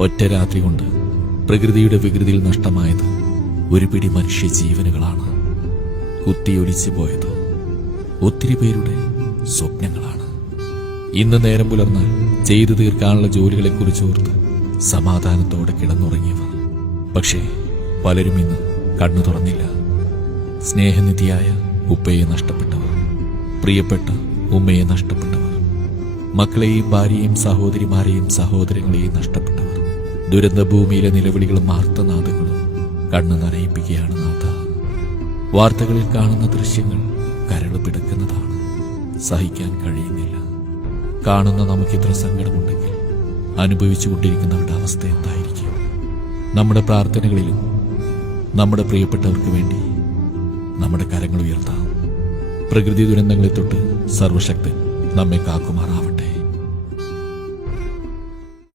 ഒറ്റ രാത്രി കൊണ്ട് പ്രകൃതിയുടെ വികൃതിയിൽ നഷ്ടമായത് ഒരു പിടി മനുഷ്യ ജീവനുകളാണ് കുത്തിയൊലിച്ചു പോയത് ഒത്തിരി പേരുടെ സ്വപ്നങ്ങളാണ്. ഇന്ന് നേരം പുലർന്നാൽ ചെയ്തു തീർക്കാനുള്ള ജോലികളെക്കുറിച്ച് ഓർത്ത് സമാധാനത്തോടെ കിടന്നുറങ്ങിയവർ. പക്ഷേ പലരും ഇന്ന് കണ്ണു തുറന്നില്ല. സ്നേഹനിധിയായ ഉപ്പയെ നഷ്ടപ്പെട്ടവർ പ്രിയപ്പെട്ട ഉമ്മയെ നഷ്ടപ്പെട്ടവർ മക്കളെയും ഭാര്യയെയും സഹോദരിമാരെയും സഹോദരങ്ങളെയും നഷ്ടപ്പെട്ടവർ. ദുരന്ത ഭൂമിയിലെ നിലവിളികളും ആർത്തനാദങ്ങളും കണ്ണു നനയിപ്പിക്കുകയാണ് നാഥ. വാർത്തകളിൽ കാണുന്ന ദൃശ്യങ്ങൾ കരൾ പിടക്കുന്നതാണ്. സഹിക്കാൻ കഴിയുന്നില്ല. കാണുന്ന നമുക്ക് ഇത്ര സങ്കടമുണ്ടെങ്കിൽ അനുഭവിച്ചുകൊണ്ടിരിക്കുന്നവരുടെ അവസ്ഥ എന്തായിരിക്കും? നമ്മുടെ പ്രാർത്ഥനകളിലും നമ്മുടെ പ്രിയപ്പെട്ടവർക്ക് വേണ്ടി നമ്മുടെ കരങ്ങൾ ഉയർത്താം. പ്രകൃതി ദുരന്തങ്ങളെ തൊട്ട് സർവശക്തൻ നമ്മെ കാക്കുമാറാവട്ടെ.